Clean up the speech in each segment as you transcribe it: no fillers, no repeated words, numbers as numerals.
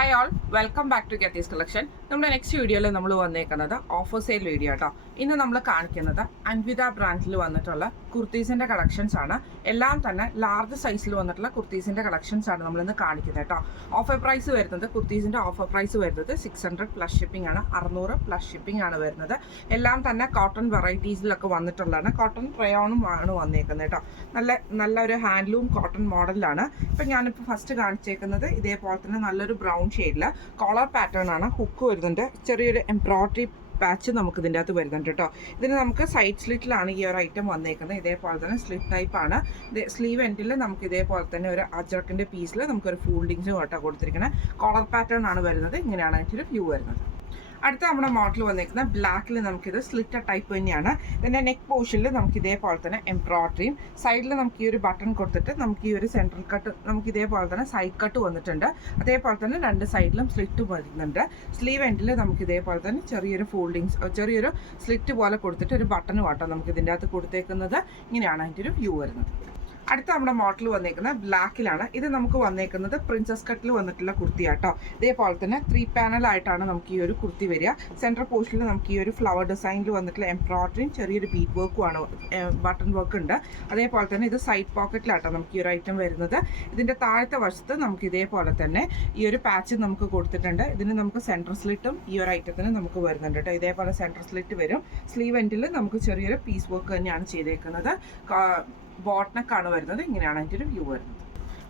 Hi all, welcome back to ഗെത്തീസ് collection. നമ്മുടെ next വീഡിയോയിൽ നമ്മൾ വന്നേക്കുന്നത് ഓഫർ സെയിൽ വീഡിയോ കേട്ടോ. ഇന്ന് നമ്മൾ കാണിക്കുന്നത് അൻവിത ബ്രാൻഡിൽ വന്നിട്ടുള്ള കുർത്തീസിൻ്റെ കളക്ഷൻസ് ആണ്. എല്ലാം തന്നെ ലാർജ് സൈസിൽ വന്നിട്ടുള്ള കുർത്തീസിൻ്റെ കളക്ഷൻസ് ആണ് നമ്മളിന്ന് കാണിക്കുന്നത് കേട്ടോ. ഓഫർ പ്രൈസ് വരുന്നത് കുർത്തീസിൻ്റെ ഓഫർ പ്രൈസ് വരുന്നത് 600 പ്ലസ് ഷിപ്പിംഗ് ആണ്, 600 പ്ലസ് ഷിപ്പിംഗ് ആണ് വരുന്നത്. എല്ലാം തന്നെ കോട്ടൺ വെറൈറ്റീസിലൊക്കെ വന്നിട്ടുള്ളതാണ്. കോട്ടൺ റയോണും ആണ് വന്നേക്കുന്നത് കേട്ടോ. നല്ലൊരു ഹാൻഡ്ലൂം കോട്ടൺ മോഡലാണ്. ഇപ്പം ഞാനിപ്പോൾ ഫസ്റ്റ് കാണിച്ചേക്കുന്നത് ഇതേപോലെ തന്നെ നല്ലൊരു ബ്രൗൺ ഷെയ്ഡിൽ കോളർ പാറ്റേൺ ആണ്. ഹുക്ക് വരുന്നുണ്ട്, ചെറിയൊരു എംബ്രോയിഡറി പാച്ച് നമുക്ക് ഇതിൻ്റെ അകത്ത് വരുന്നുണ്ട് കേട്ടോ. ഇതിന് നമുക്ക് സൈഡ് സ്ലിറ്റിലാണ് ഈ ഒരു ഐറ്റം വന്നേക്കുന്നത്. ഇതേപോലെ തന്നെ സ്ലിറ്റ് ടൈപ്പ് ആണ്. സ്ലീവ് എൻഡിൽ നമുക്ക് ഇതേപോലെ തന്നെ ഒരു അജറക്കിൻ്റെ പീസിൽ നമുക്കൊരു ഫോൾഡിങ്സും കേട്ടോ കൊടുത്തിരിക്കുന്നത്. കോളർ പാറ്റേൺ ആണ് വരുന്നത്. ഇങ്ങനെയാണ് അതിൻ്റെ ഒരു വ്യൂ വരുന്നത്. അടുത്ത നമ്മുടെ മോഡൽ വന്നേക്കുന്നത് ബ്ലാക്കിൽ നമുക്കിത് സ്ലിറ്റർ ടൈപ്പ് തന്നെയാണ്. ഇതിൻ്റെ നെക്ക് പോർഷനിൽ നമുക്ക് ഇതേപോലെ തന്നെ എംബ്രോയിഡറിയും സൈഡിൽ നമുക്ക് ഈ ഒരു ബട്ടൺ കൊടുത്തിട്ട് നമുക്ക് ഈ ഒരു സെൻട്രൽ കട്ട് നമുക്ക് ഇതേപോലെ തന്നെ സൈഡ് കട്ട് വന്നിട്ടുണ്ട്. അതേപോലെ തന്നെ രണ്ട് സൈഡിലും സ്ലിറ്റ് വരുന്നുണ്ട്. സ്ലീവ് എൻഡിൽ നമുക്ക് ഇതേപോലെ തന്നെ ചെറിയൊരു ഫോൾഡിങ്സ് ചെറിയൊരു സ്ലിറ്റ് പോലെ കൊടുത്തിട്ട് ഒരു ബട്ടൺ വാട്ടോ നമുക്ക് ഇതിൻ്റെ അകത്ത് കൊടുത്തേക്കുന്നത്. ഇങ്ങനെയാണ് അതിൻ്റെ ഒരു വ്യൂ വരുന്നത്. അടുത്ത നമ്മുടെ മോഡൽ വന്നേക്കുന്നത് ബ്ലാക്കിലാണ്. ഇത് നമുക്ക് വന്നേക്കുന്നത് പ്രിൻസസ് കട്ടിൽ വന്നിട്ടുള്ള കുർത്തിയാട്ടോ. ഇതേപോലെ തന്നെ 3 പാനലായിട്ടാണ് നമുക്ക് ഈ ഒരു കുർത്തി വരിക. സെൻട്രൽ പോർഷനിൽ നമുക്ക് ഈ ഒരു ഫ്ലവർ ഡിസൈനിൽ വന്നിട്ടുള്ള എംബ്രോയിഡറിയും ചെറിയൊരു ബീറ്റ് വർക്കും ആണ്, ബട്ടൺ വർക്ക് ഉണ്ട്. അതേപോലെ തന്നെ ഇത് സൈഡ് പോക്കറ്റിലാട്ടോ നമുക്ക് ഈ ഒരു ഐറ്റം വരുന്നത്. ഇതിൻ്റെ താഴത്തെ വശത്ത് നമുക്ക് ഇതേപോലെ തന്നെ ഈ ഒരു പാച്ച് നമുക്ക് കൊടുത്തിട്ടുണ്ട്. ഇതിന് നമുക്ക് സെൻട്രൽ സ്ലിറ്റും ഈ ഒരു ഐറ്റത്തിന് നമുക്ക് വരുന്നുണ്ട് കേട്ടോ. ഇതേപോലെ സെൻട്രൽ സ്ലിറ്റ് വരും. സ്ലീവ് എൻഡിൽ നമുക്ക് ചെറിയൊരു പീസ് വർക്ക് തന്നെയാണ് ചെയ്തേക്കുന്നത്. ബോട്ടനൊക്കെയാണ് വരുന്നത്. ഇങ്ങനെയാണ് അതിൻ്റെ ഒരു വ്യൂ വരുന്നത്.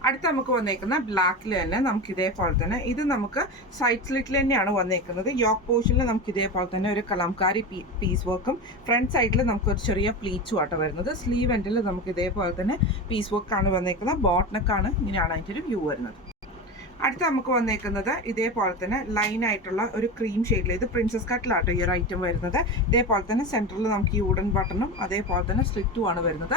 അടുത്ത് നമുക്ക് വന്നേക്കുന്ന ബ്ലാക്കിൽ തന്നെ നമുക്ക് ഇതേപോലെ തന്നെ ഇത് നമുക്ക് സൈഡ് സ്ലിറ്റിൽ തന്നെയാണ് വന്നേക്കുന്നത്. യോക്ക് പോർഷനിൽ നമുക്ക് ഇതേപോലെ തന്നെ ഒരു കലംകാരി പീസ് വർക്കും ഫ്രണ്ട് സൈഡിൽ നമുക്കൊരു ചെറിയ പ്ലീറ്റ്സും ആട്ടോ വരുന്നത്. സ്ലീവ് എൻഡിൽ നമുക്ക് ഇതേപോലെ തന്നെ പീസ് വർക്കാണ് വന്നേക്കുന്നത്. ബോട്ടനൊക്കെയാണ്. ഇങ്ങനെയാണ് അതിൻ്റെ ഒരു വ്യൂ വരുന്നത്. അടുത്ത് നമുക്ക് വന്നേക്കുന്നത് ഇതേപോലെ തന്നെ ലൈൻ ആയിട്ടുള്ള ഒരു ക്രീം ഷെയ്ഡിൽ, ഇത് പ്രിൻസസ് കട്ടിലാട്ടോ ഈ ഒരു ഐറ്റം വരുന്നത്. ഇതേപോലെ തന്നെ സെൻറ്ററിൽ നമുക്ക് ഈ വുഡൻ ബട്ടണും അതേപോലെ തന്നെ സ്ലിറ്റും ആണ് വരുന്നത്.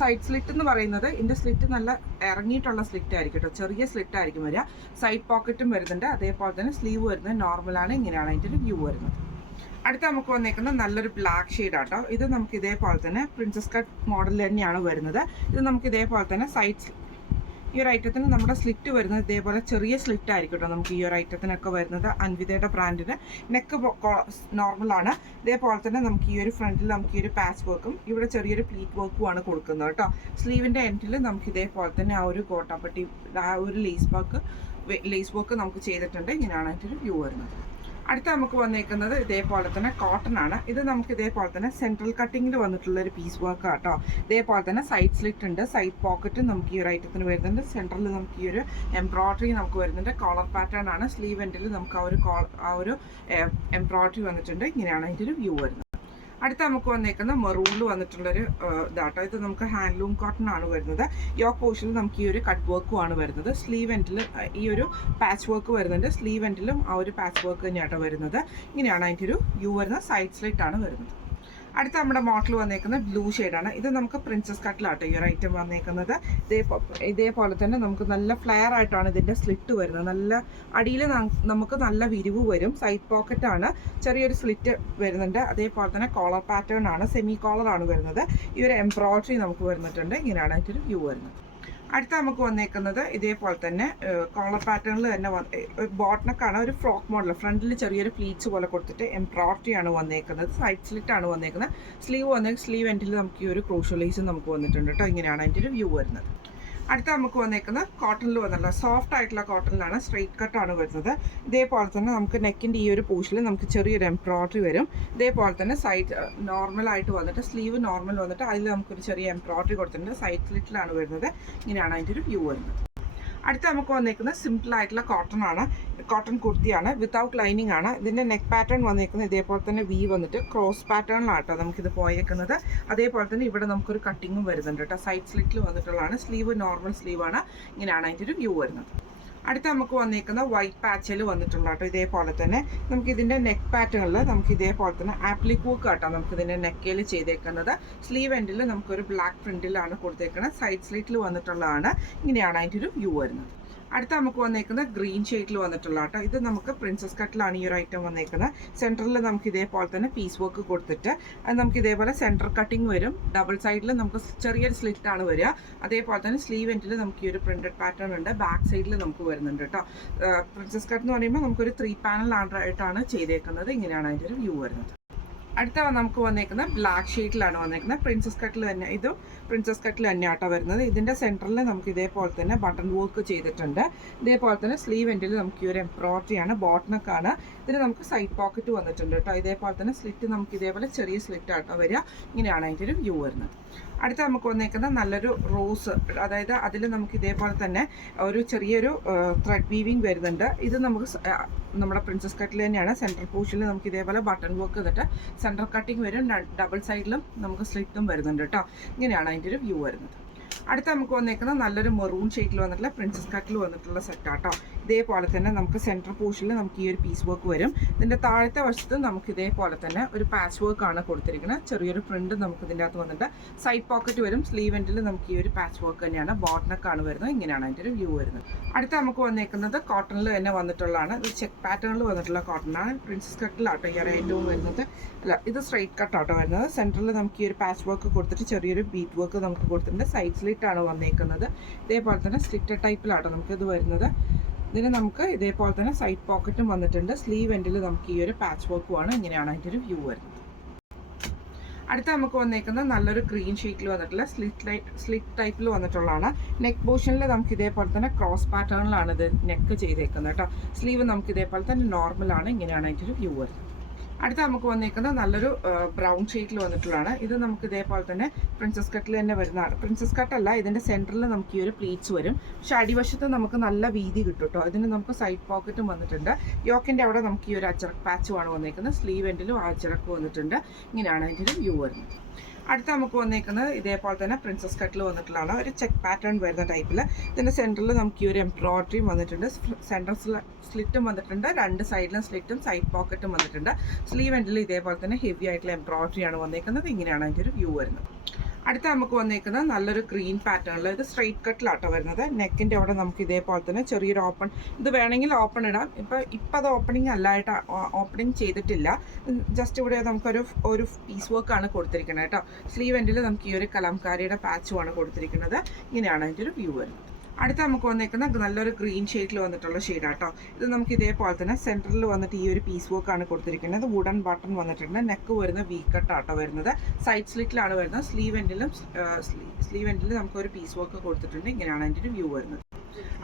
സൈഡ് സ്ലിറ്റ് എന്ന് പറയുന്നത് ഇതിൻ്റെ സ്ലിറ്റ് നല്ല ഇറങ്ങിയിട്ടുള്ള സ്ലിറ്റ് ആയിരിക്കും കേട്ടോ. ചെറിയ സ്ലിറ്റ് ആയിരിക്കും വരിക. സൈഡ് പോക്കറ്റും വരുന്നുണ്ട്. അതേപോലെ തന്നെ സ്ലീവ് വരുന്നത് നോർമലാണ്. ഇങ്ങനെയാണ് അതിൻ്റെ ഒരു വ്യൂ വരുന്നത്. അടുത്ത നമുക്ക് വന്നേക്കുന്നത് നല്ലൊരു ബ്ലാക്ക് ഷെയ്ഡ് ആട്ടോ. ഇത് നമുക്ക് ഇതേപോലെ തന്നെ പ്രിൻസസ് കട്ട് മോഡൽ തന്നെയാണ് വരുന്നത്. ഇത് നമുക്ക് ഇതേപോലെ തന്നെ ഈ ഒരു ഐറ്റത്തിന് നമ്മുടെ സ്ലിറ്റ് വരുന്നത് ഇതേപോലെ ചെറിയ സ്ലിറ്റ് ആയിരിക്കും കേട്ടോ. നമുക്ക് ഈ ഒരു ഐറ്റത്തിനൊക്കെ വരുന്നത് അൻവിതയുടെ ബ്രാൻഡിന്. നെക്ക് നോർമലാണ്. ഇതേപോലെ തന്നെ നമുക്ക് ഈ ഒരു ഫ്രണ്ടിൽ നമുക്ക് ഈ ഒരു പാച്ച് വർക്കും ഇവിടെ ചെറിയൊരു പ്ലീറ്റ് വർക്കും ആണ് കൊടുക്കുന്നത് കേട്ടോ. സ്ലീവിൻ്റെ എൻഡിൽ നമുക്ക് ഇതേപോലെ തന്നെ ആ ഒരു കോട്ടാപ്പട്ടി ആ ഒരു ലേസ് വർക്ക് നമുക്ക് ചെയ്തിട്ടുണ്ട്. ഇങ്ങനെയാണ് അതിൻ്റെ ഒരു വ്യൂ വരുന്നത്. അടുത്ത നമുക്ക് വന്നേക്കുന്നത് ഇതേപോലെ തന്നെ കോട്ടൺ ആണ്. ഇത് നമുക്ക് ഇതേപോലെ തന്നെ സെൻട്രൽ കട്ടിങ്ങിൽ വന്നിട്ടുള്ള ഒരു പീസ് വർക്ക് ആട്ടോ. ഇതേപോലെ തന്നെ സൈഡ് സ്ലിറ്റ് ഉണ്ട്. സൈഡ് പോക്കറ്റും നമുക്ക് ഈ ഒരു ഐറ്റത്തിന് വരുന്നുണ്ട്. സെൻട്രലിൽ നമുക്ക് ഈ ഒരു എംബ്രോയിഡറി നമുക്ക് വരുന്നുണ്ട്. കോളർ പാറ്റേൺ ആണ്. സ്ലീവ് എൻഡിൽ നമുക്ക് ആ ഒരു എംബ്രോയിഡറി വന്നിട്ടുണ്ട്. ഇങ്ങനെയാണ് അതിൻ്റെ ഒരു വ്യൂ വരുന്നത്. അടുത്ത നമുക്ക് വന്നേക്കുന്ന മെറൂണിൽ വന്നിട്ടുള്ളൊരു ഇതാട്ടോ. ഇത് നമുക്ക് ഹാൻഡ്ലൂം കോട്ടൺ ആണ് വരുന്നത്. യോക്ക് പോർഷനിൽ നമുക്ക് ഈ ഒരു കട്ട് വർക്കും ആണ് വരുന്നത്. സ്ലീവ് എൻഡിൽ ഈ ഒരു പാച്ച് വർക്ക് വരുന്നുണ്ട്. സ്ലീവ് എൻഡിലും ആ ഒരു പാച്ച് വർക്ക് തന്നെയാട്ടോ വരുന്നത്. ഇങ്ങനെയാണ് അതിൻ്റെ ഒരു വ്യൂ വരുന്നത്. സൈഡ് സ്ലിറ്റ് ആണ് വരുന്നത്. അടുത്ത നമ്മുടെ മോഡൽ വന്നേക്കുന്നത് ബ്ലൂ ഷെയ്ഡാണ്. ഇത് നമുക്ക് പ്രിൻസസ് കട്ടിലാട്ടോ ഈ ഒരു ഐറ്റം വന്നേക്കുന്നത്. ഇതേപോലെ തന്നെ നമുക്ക് നല്ല ഫ്ലെയർ ആയിട്ടാണ് ഇതിൻ്റെ സ്ലിറ്റ് വരുന്നത്. നല്ല അടിയിൽ നമുക്ക് നല്ല വിരിവ് വരും. സൈഡ് പോക്കറ്റാണ്. ചെറിയൊരു സ്ലിറ്റ് വരുന്നുണ്ട്. അതേപോലെ തന്നെ കോളർ പാറ്റേൺ ആണ്. സെമി കോളറാണ് വരുന്നത്. ഈ ഒരു എംബ്രോയിഡറി നമുക്ക് വരുന്നിട്ടുണ്ട്. ഇങ്ങനെയാണ് അതിൻ്റെ ഒരു വ്യൂ വരുന്നത്. അടുത്ത നമുക്ക് വന്നേക്കുന്നത് ഇതേപോലെ തന്നെ കോളർ പാറ്റേണിൽ തന്നെ ബോട്ടനൊക്കെയാണ് ഒരു ഫ്രോക്ക് മോഡൽ. ഫ്രണ്ടിൽ ചെറിയൊരു പ്ലീറ്റ്സ് പോലെ കൊടുത്തിട്ട് എംബ്രോയിഡറി ആണ് വന്നേക്കുന്നത്. സൈഡ് സ്ലിറ്റ് ആണ് വന്നേക്കുന്നത്. സ്ലീവ് എൻഡിൽ നമുക്ക് ഈ ഒരു ക്രോഷ്യോ ലേസ് നമുക്ക് വന്നിട്ടുണ്ട് കേട്ടോ. ഇങ്ങനെയാണ് അതിൻ്റെ ഒരു വ്യൂ വരുന്നത്. അടുത്ത നമുക്ക് വന്നേക്കുന്നത് കോട്ടണിൽ വന്നിട്ടുള്ള സോഫ്റ്റ് ആയിട്ടുള്ള കോട്ടണിലാണ്. സ്ട്രെയിറ്റ് കട്ടാണ് വരുന്നത്. ഇതേപോലെ തന്നെ നമുക്ക് നെക്കിൻ്റെ ഈ ഒരു പോർഷനിൽ നമുക്ക് ചെറിയൊരു എംബ്രോയിഡറി വരും. ഇതേപോലെ തന്നെ സൈഡ് നോർമലായിട്ട് വന്നിട്ട് സ്ലീവ് നോർമൽ വന്നിട്ട് അതിൽ നമുക്കൊരു ചെറിയ എംബ്രോയിഡറി കൊടുത്തിട്ടുണ്ട്. സൈഡ് സ്ലിറ്റിലാണ് വരുന്നത്. ഇങ്ങനെയാണ് അതിൻ്റെ ഒരു വ്യൂ വരുന്നത്. അടുത്ത നമുക്ക് വന്നേക്കുന്നത് സിമ്പിൾ ആയിട്ടുള്ള കോട്ടൺ കുർത്തിയാണ്. വിത്തൗട്ട് ലൈനിങ് ആണ്. ഇതിൻ്റെ നെക്ക് പാറ്റേൺ വന്നേക്കുന്നത് ഇതേപോലെ തന്നെ വി വന്നിട്ട് ക്രോസ് പാറ്റേണിലാട്ടോ നമുക്കിത് പോയേക്കുന്നത്. അതേപോലെ തന്നെ ഇവിടെ നമുക്കൊരു കട്ടിങ്ങും വരുന്നുണ്ട് കേട്ടോ. സൈഡ് സ്ലിറ്റിൽ വന്നിട്ടുള്ളതാണ്. സ്ലീവ് നോർമൽ സ്ലീവാണ്. ഇങ്ങനെയാണ് അതിൻ്റെ ഒരു വ്യൂ വരുന്നത്. അടുത്ത നമുക്ക് വന്നേക്കുന്ന വൈറ്റ് പാച്ചിൽ വന്നിട്ടുള്ള കേട്ടോ. ഇതേപോലെ തന്നെ നമുക്ക് ഇതിൻ്റെ നെക്ക് പാറ്റേണിൽ നമുക്ക് ഇതേപോലെ തന്നെ ആപ്ലിക് വർക്ക് കേട്ടോ നമുക്ക് ഇതിൻ്റെ നെക്കയിൽ ചെയ്തേക്കുന്നത്. സ്ലീവ് എൻഡിൽ നമുക്കൊരു ബ്ലാക്ക് പ്രിൻറ്റിലാണ് കൊടുത്തേക്കുന്നത്. സൈഡ് സ്ലിറ്റിൽ വന്നിട്ടുള്ളതാണ്. ഇങ്ങനെയാണ് അതിൻ്റെ ഒരു വ്യൂ വരുന്നത്. അടുത്ത നമുക്ക് വന്നേക്കുന്നത് ഗ്രീൻ ഷെയ്ഡിൽ വന്നിട്ടുള്ള കേട്ടോ. ഇത് നമുക്ക് പ്രിൻസസ് കട്ടിലാണ് ഈ ഒരു ഐറ്റം വന്നേക്കുന്നത്. സെൻറ്ററിൽ നമുക്ക് ഇതേപോലെ തന്നെ പീസ് വർക്ക് കൊടുത്തിട്ട് അത് നമുക്ക് ഇതേപോലെ സെൻറ്റർ കട്ടിങ് വരും. ഡബിൾ സൈഡിൽ നമുക്ക് ചെറിയൊരു സ്ലിറ്റ് ആണ് വരിക. അതേപോലെ തന്നെ സ്ലീവ് എൻഡിൽ നമുക്ക് ഈ ഒരു പ്രിന്റഡ് പാറ്റേൺ ഉണ്ട്. ബാക്ക് സൈഡിൽ നമുക്ക് വരുന്നുണ്ട് കേട്ടോ. പ്രിൻസസ് കട്ട് എന്ന് പറയുമ്പോൾ നമുക്കൊരു 3 പാനൽ ആയിട്ടാണ് ചെയ്തേക്കുന്നത്. ഇങ്ങനെയാണ് അതിൻ്റെ ഒരു വ്യൂ വരുന്നത്. അടുത്ത നമുക്ക് വന്നേക്കുന്നത് ബ്ലാക്ക് ഷെയ്ഡിലാണ് വന്നേക്കുന്നത്. പ്രിൻസസ് കട്ടിൽ തന്നെ, ഇതും പ്രിൻസസ് കട്ടിൽ തന്നെ ആട്ടോ വരുന്നത്. ഇതിൻ്റെ സെൻറ്ററിൽ നമുക്ക് ഇതേപോലെ തന്നെ ബട്ടൺ വർക്ക് ചെയ്തിട്ടുണ്ട്. ഇതേപോലെ തന്നെ സ്ലീവ് എൻഡിൽ നമുക്ക് ഈ ഒരു എംബ്രോയിഡറിയാണ്, ബോട്ടനൊക്കെയാണ്. ഇതിന് നമുക്ക് സൈഡ് പോക്കറ്റ് വന്നിട്ടുണ്ട് കേട്ടോ. ഇതേപോലെ തന്നെ സ്ലിറ്റ് നമുക്ക് ഇതേപോലെ ചെറിയ സ്ലിറ്റ് ആട്ടോ വരിക. ഇങ്ങനെയാണ് അതിൻ്റെ ഒരു വ്യൂ വരുന്നത്. അടുത്ത നമുക്ക് വന്നേക്കുന്ന നല്ലൊരു റോസ്, അതായത് അതിൽ നമുക്ക് ഇതേപോലെ തന്നെ ഒരു ചെറിയൊരു ത്രെഡ് വീവിങ് വരുന്നുണ്ട്. ഇത് നമുക്ക് നമ്മുടെ പ്രിൻസസ് കട്ടിൽ തന്നെയാണ്. സെൻട്രൽ പോർഷനിൽ നമുക്ക് ഇതേപോലെ ബട്ടൺ വർക്ക് ചെയ്തിട്ട് സെൻട്രൽ കട്ടിങ് വരും. ഡബിൾ സൈഡിലും നമുക്ക് സ്ലിറ്റും വരുന്നുണ്ട് കേട്ടോ. ഇങ്ങനെയാണ് അതിൻ്റെ ഒരു വ്യൂ വരുന്നത്. അടുത്ത നമുക്ക് വന്നേക്കുന്ന നല്ലൊരു മെറൂൺ ഷെയ്ഡിൽ വന്നിട്ടുള്ള പ്രിൻസസ് കട്ടിൽ വന്നിട്ടുള്ള സെറ്റാട്ടോ. ഇതേപോലെ തന്നെ നമുക്ക് സെൻട്രൽ പോർഷനിൽ നമുക്ക് ഈ ഒരു പീസ് വർക്ക് വരും. ഇതിൻ്റെ താഴത്തെ വശത്ത് നമുക്ക് ഇതേപോലെ തന്നെ ഒരു പാച്ച് വർക്ക് ആണ് കൊടുത്തിരിക്കുന്നത്. ചെറിയൊരു പ്രിന്റ് നമുക്ക് ഇതിൻ്റെ അകത്ത് വന്നിട്ട് സൈഡ് പോക്കറ്റ് വരും. സ്ലീവ് എൻഡിൽ നമുക്ക് ഈ ഒരു പാച്ച് വർക്ക് തന്നെയാണ്, ബോട്ടനൊക്കെയാണ് വരുന്നത്. ഇങ്ങനെയാണ് അതിൻ്റെ ഒരു വ്യൂ വരുന്നത്. അടുത്ത നമുക്ക് വന്നേക്കുന്നത് കോട്ടണിൽ തന്നെ വന്നിട്ടുള്ളതാണ്. ഇത് ചെക്ക് പാറ്റേണിൽ വന്നിട്ടുള്ള കോട്ടണാണ്. പ്രിൻസസ് കട്ടിലാട്ടോ ഈ ഒരു ഏറ്റവും വരുന്നത്. അല്ല, ഇത് സ്ട്രൈറ്റ് കട്ടാട്ടോ വരുന്നത്. സെൻറ്ററിൽ നമുക്ക് ഈ ഒരു പാച്ച് വർക്ക് കൊടുത്തിട്ട് ചെറിയൊരു ബീറ്റ് വർക്ക് നമുക്ക് കൊടുത്തിട്ടുണ്ട്. സൈഡ് സ്ലിറ്റാണ് വന്നേക്കുന്നത്. ഇതേപോലെ തന്നെ സ്ലിറ്റഡ് ടൈപ്പിലാട്ടോ നമുക്കിത് വരുന്നത്. ഇതിന് നമുക്ക് ഇതേപോലെ തന്നെ സൈഡ് പോക്കറ്റും വന്നിട്ടുണ്ട്. സ്ലീവ് എൻഡിൽ നമുക്ക് ഈ ഒരു പാച്ച് വർക്കുമാണ്. ഇങ്ങനെയാണ് അതിൻ്റെ ഒരു വ്യൂ വരുന്നത്. അടുത്ത നമുക്ക് വന്നേക്കുന്നത് നല്ലൊരു ഗ്രീൻ ഷീറ്റിൽ വന്നിട്ടുള്ള സ്ലിറ്റ് ടൈപ്പിൽ വന്നിട്ടുള്ളതാണ്. നെക്ക് പോർഷനിൽ നമുക്ക് ഇതേപോലെ തന്നെ ക്രോസ് പാറ്റേണിലാണ് ഇത് നെക്ക് ചെയ്തേക്കുന്നത് കേട്ടോ. സ്ലീവ് നമുക്ക് ഇതേപോലെ തന്നെ നോർമലാണ്. ഇങ്ങനെയാണ് അതിൻ്റെ ഒരു വ്യൂ വരുന്നത്. അടുത്ത നമുക്ക് വന്നേക്കുന്നത് നല്ലൊരു ബ്രൗൺ ഷെയ്ഡിൽ വന്നിട്ടുള്ളതാണ്. ഇത് നമുക്ക് ഇതേപോലെ തന്നെ പ്രിൻസസ് കട്ടിൽ തന്നെ വരുന്നതാണ്. പ്രിൻസസ് കട്ടല്ല, ഇതിൻ്റെ സെൻറ്ററിൽ നമുക്ക് ഈ ഒരു പ്ലീറ്റ്സ് വരും. പക്ഷേ അടിവശത്ത് നമുക്ക് നല്ല വീതി കിട്ടും കേട്ടോ. ഇതിന് നമുക്ക് സൈഡ് പോക്കറ്റും വന്നിട്ടുണ്ട്. യോക്കിൻ്റെ അവിടെ നമുക്ക് ഈ ഒരു അച്ചറക്ക് പാച്ചുമാണ് വന്നേക്കുന്നത്. സ്ലീവ് എൻഡിലും അച്ചറക്ക് വന്നിട്ടുണ്ട്. ഇങ്ങനെയാണ് അതിൻ്റെ ഒരു വ്യൂ വരുന്നത്. അടുത്ത നമുക്ക് വന്നേക്കുന്നത് ഇതേപോലെ തന്നെ പ്രിൻസസ് കട്ടിൽ വന്നിട്ടുള്ളതാണ്. ഒരു ചെക്ക് പാറ്റേൺ വരുന്ന ടൈപ്പിൽ. ഇതിൻ്റെ സെൻറ്ററിൽ നമുക്ക് ഈ ഒരു എംബ്രോയിഡറിയും വന്നിട്ടുണ്ട്. സെൻറ്റർ സ്ലിറ്റും വന്നിട്ടുണ്ട്. രണ്ട് സൈഡിലും സ്ലിറ്റും സൈഡ് പോക്കറ്റും വന്നിട്ടുണ്ട്. സ്ലീവ് എൻഡിൽ ഇതേപോലെ തന്നെ ഹെവി ആയിട്ടുള്ള എംബ്രോയിഡറിയാണ് വന്നേക്കുന്നത്. ഇങ്ങനെയാണ് അതിൻ്റെ ഒരു വ്യൂ വരുന്നത്. അടുത്ത നമുക്ക് വന്നേക്കുന്നത് നല്ലൊരു ഗ്രീൻ പാറ്റേണിൽ, ഇത് സ്ട്രെയിറ്റ് കട്ടിലാട്ടോ വരുന്നത്. നെക്കിൻ്റെ അവിടെ നമുക്ക് ഇതേപോലെ തന്നെ ചെറിയൊരു ഓപ്പൺ, ഇത് വേണമെങ്കിൽ ഓപ്പൺ ഇടാം. ഇപ്പം അത് ഓപ്പണിങ് അല്ലായിട്ട് ഓപ്പണിങ് ചെയ്തിട്ടില്ല. ജസ്റ്റ് ഇവിടെ നമുക്കൊരു പീസ് വർക്കാണ് കൊടുത്തിരിക്കുന്നത് കേട്ടോ. സ്ലീവ് എൻഡിൽ നമുക്ക് ഈ ഒരു കലംകാരിയുടെ പാച്ചുമാണ് കൊടുത്തിരിക്കുന്നത്. ഇങ്ങനെയാണ് അതിൻ്റെ ഒരു വ്യൂ വരുന്നത്. അടുത്ത നമുക്ക് വന്നേക്കുന്ന നല്ലൊരു ഗ്രീൻ ഷെയ്ഡിൽ വന്നിട്ടുള്ള ഷെയ്ഡാട്ടോ. ഇത് നമുക്ക് ഇതേപോലെ തന്നെ സെൻറ്ററിൽ വന്നിട്ട് ഈ ഒരു പീസ് വർക്കാണ് കൊടുത്തിരിക്കുന്നത്. വുഡൻ ബട്ടൺ വന്നിട്ടുണ്ട്. നെക്ക് വരുന്ന വി കട്ടാട്ടോ വരുന്നത്. സൈഡ് സ്ലിറ്റിലാണ് വരുന്നത്. സ്ലീവ് എൻഡിൽ നമുക്കൊരു പീസ് വർക്ക് കൊടുത്തിട്ടുണ്ട്. ഇങ്ങനെയാണ് അതിൻ്റെ ഒരു വ്യൂ വരുന്നത്.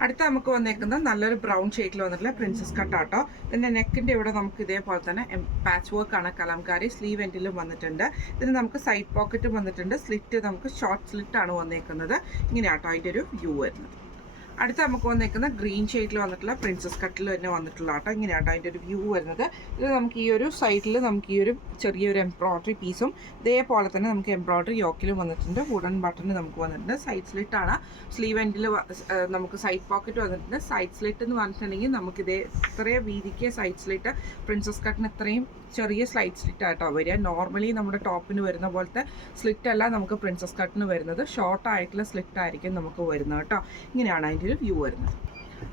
അടുത്ത നമുക്ക് വന്നേക്കുന്നത് നല്ലൊരു ബ്രൗൺ ഷെയ്ഡിൽ വന്നിട്ടുള്ള പ്രിൻസസ് കട്ടാട്ടോ. ഇതിൻ്റെ നെക്കിൻ്റെ ഇവിടെ നമുക്ക് ഇതേപോലെ തന്നെ പാച്ച് വർക്കാണ് കലംകാരി. സ്ലീവ് എൻഡിലും വന്നിട്ടുണ്ട്. ഇതിന് നമുക്ക് സൈഡ് പോക്കറ്റും വന്നിട്ടുണ്ട്. സ്ലിറ്റ് നമുക്ക് ഷോർട്ട് സ്ലിറ്റാണ് വന്നേക്കുന്നത്. ഇങ്ങനെയാട്ടോ അതിൻ്റെ ഒരു വ്യൂ വരുന്നത്. അടുത്ത നമുക്ക് വന്നേക്കുന്ന ഗ്രീൻ ഷെയ്ഡിൽ വന്നിട്ടുള്ള പ്രിൻസസ് കട്ടിൽ തന്നെ വന്നിട്ടുള്ള ആട്ടോ. ഇങ്ങനെയാട്ടോ അതിൻ്റെ ഒരു വ്യൂ വരുന്നത്. ഇത് നമുക്ക് ഈ ഒരു സൈഡിൽ നമുക്ക് ഈ ഒരു ചെറിയൊരു എംബ്രോയിഡറി പീസും ഇതേപോലെ തന്നെ നമുക്ക് എംബ്രോയിഡറി യോക്കിലും വന്നിട്ടുണ്ട്. വുഡൻ ബട്ടൺ നമുക്ക് വന്നിട്ടുണ്ട്. സൈഡ് സ്ലിറ്റാണ്. സ്ലീവ് എൻഡിൽ നമുക്ക് സൈഡ് പോക്കറ്റ് വന്നിട്ടുണ്ട്. സൈഡ് സ്ലിറ്റ് എന്ന് പറഞ്ഞിട്ടുണ്ടെങ്കിൽ നമുക്ക് ഇത്രയും വീതിക്ക് സൈഡ് സ്ലിറ്റ് പ്രിൻസസ് കട്ടിന് ഇത്രയും ചെറിയ സ്ലിറ്റ് ആയിട്ടോ വരിക. നോർമലി നമ്മുടെ ടോപ്പിന് വരുന്ന പോലത്തെ സ്ലിറ്റ് അല്ല നമുക്ക് പ്രിൻസസ് കട്ടിന് വരുന്നത്. ഷോർട്ട് ആയിട്ടുള്ള സ്ലിറ്റ് ആയിരിക്കും നമുക്ക് വരുന്നത് കേട്ടോ. ഇങ്ങനെയാണ് അതിൻ്റെ ഒരു വ്യൂ വരുന്നത്.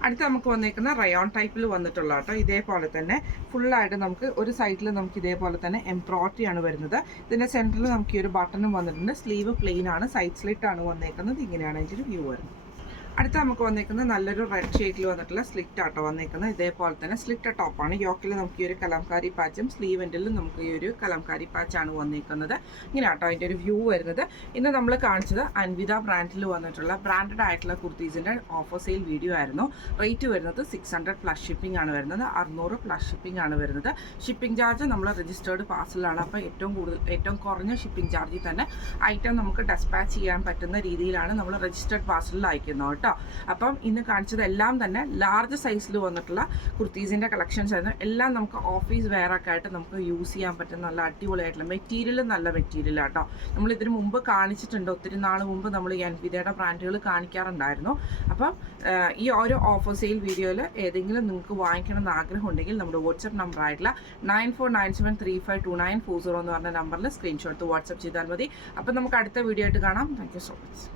അടുത്ത് നമുക്ക് വന്നേക്കുന്ന റയോൺ ടൈപ്പിൽ വന്നിട്ടുള്ള കേട്ടോ. ഇതേപോലെ തന്നെ ഫുള്ളായിട്ട് നമുക്ക് ഒരു സൈഡിൽ നമുക്ക് ഇതേപോലെ തന്നെ എംബ്രോയിഡറി ആണ് വരുന്നത്. ഇതിൻ്റെ സെൻറ്ററിൽ നമുക്ക് ഈ ഒരു ബട്ടണും വന്നിട്ടുണ്ട്. സ്ലീവ് പ്ലെയിൻ ആണ്. സൈഡ് സ്ലിറ്റ് ആണ് വന്നേക്കുന്നത്. ഇങ്ങനെയാണ് അതിൻ്റെ ഒരു വ്യൂ വരുന്നത്. അടുത്ത നമുക്ക് വന്നേക്കുന്നത് നല്ലൊരു റെഡ് ഷെയ്ഡിൽ വന്നിട്ടുള്ള സ്ലിറ്റ് ആട്ടോ വന്നേക്കുന്നത്. ഇതേപോലെ തന്നെ സ്ലിറ്റ് ടോപ്പാണ്. യോക്കിൽ നമുക്ക് ഈ ഒരു കലംകാരി പാച്ചും സ്ലീവ് എൻഡിലും നമുക്ക് ഈ ഒരു കലംകാരി പാച്ചാണ് വന്നേക്കുന്നത്. ഇങ്ങനെ ആട്ടോ അതിൻ്റെ ഒരു വ്യൂ വരുന്നത്. ഇന്ന് നമ്മൾ കാണിച്ചത് അൻവിത ബ്രാൻഡിൽ വന്നിട്ടുള്ള ബ്രാൻഡഡ് ആയിട്ടുള്ള കുർത്തീസിൻ്റെ ഓഫർ സെയിൽ വീഡിയോ ആയിരുന്നു. റേറ്റ് വരുന്നത് 600 പ്ലസ് ഷിപ്പിംഗ് ആണ് വരുന്നത്. 600 പ്ലസ് ഷിപ്പിംഗ് ആണ് വരുന്നത്. ഷിപ്പിംഗ് ചാർജ് നമ്മൾ രജിസ്റ്റേർഡ് പാർസലാണ്. അപ്പോൾ ഏറ്റവും കുറഞ്ഞ ഷിപ്പിംഗ് ചാർജിൽ തന്നെ ഐറ്റം നമുക്ക് ഡെസ്പാച്ച് ചെയ്യാൻ പറ്റുന്ന രീതിയിലാണ് നമ്മൾ രജിസ്റ്റേർഡ് പാർസലിൽ അയക്കുന്നത് കേട്ടോ. അപ്പം ഇന്ന് കാണിച്ചതെല്ലാം തന്നെ ലാർജ് സൈസിൽ വന്നിട്ടുള്ള കുർത്തീസിൻ്റെ കളക്ഷൻസ് ആയിരുന്നു. എല്ലാം നമുക്ക് ഓഫീസ് വെയർ ഒക്കെ ആയിട്ട് നമുക്ക് യൂസ് ചെയ്യാൻ പറ്റുന്ന നല്ല അടിപൊളിയായിട്ടുള്ള മെറ്റീരിയൽ, നല്ല മെറ്റീരിയൽ ആട്ടോ. നമ്മൾ ഇതിന് മുമ്പ് കാണിച്ചിട്ടുണ്ട്. ഒത്തിരി നാൾ മുമ്പ് നമ്മൾ ഈ അൻവിതയുടെ ബ്രാൻഡുകൾ കാണിക്കാറുണ്ടായിരുന്നു. അപ്പം ഈ ഓരോ ഓഫർ സെയിൽ വീഡിയോയിൽ ഏതെങ്കിലും നിങ്ങൾക്ക് വാങ്ങിക്കണം എന്ന് ആഗ്രഹം ഉണ്ടെങ്കിൽ നമ്മുടെ വാട്സപ്പ് നമ്പർ ആയിട്ടുള്ള 9497352940 എന്ന് പറഞ്ഞ നമ്പറിൽ സ്ക്രീൻഷോട്ട് വാട്സപ്പ് ചെയ്താൽ മതി. അപ്പം നമുക്ക് അടുത്ത വീഡിയോ ആയിട്ട് കാണാം. Thank you so much.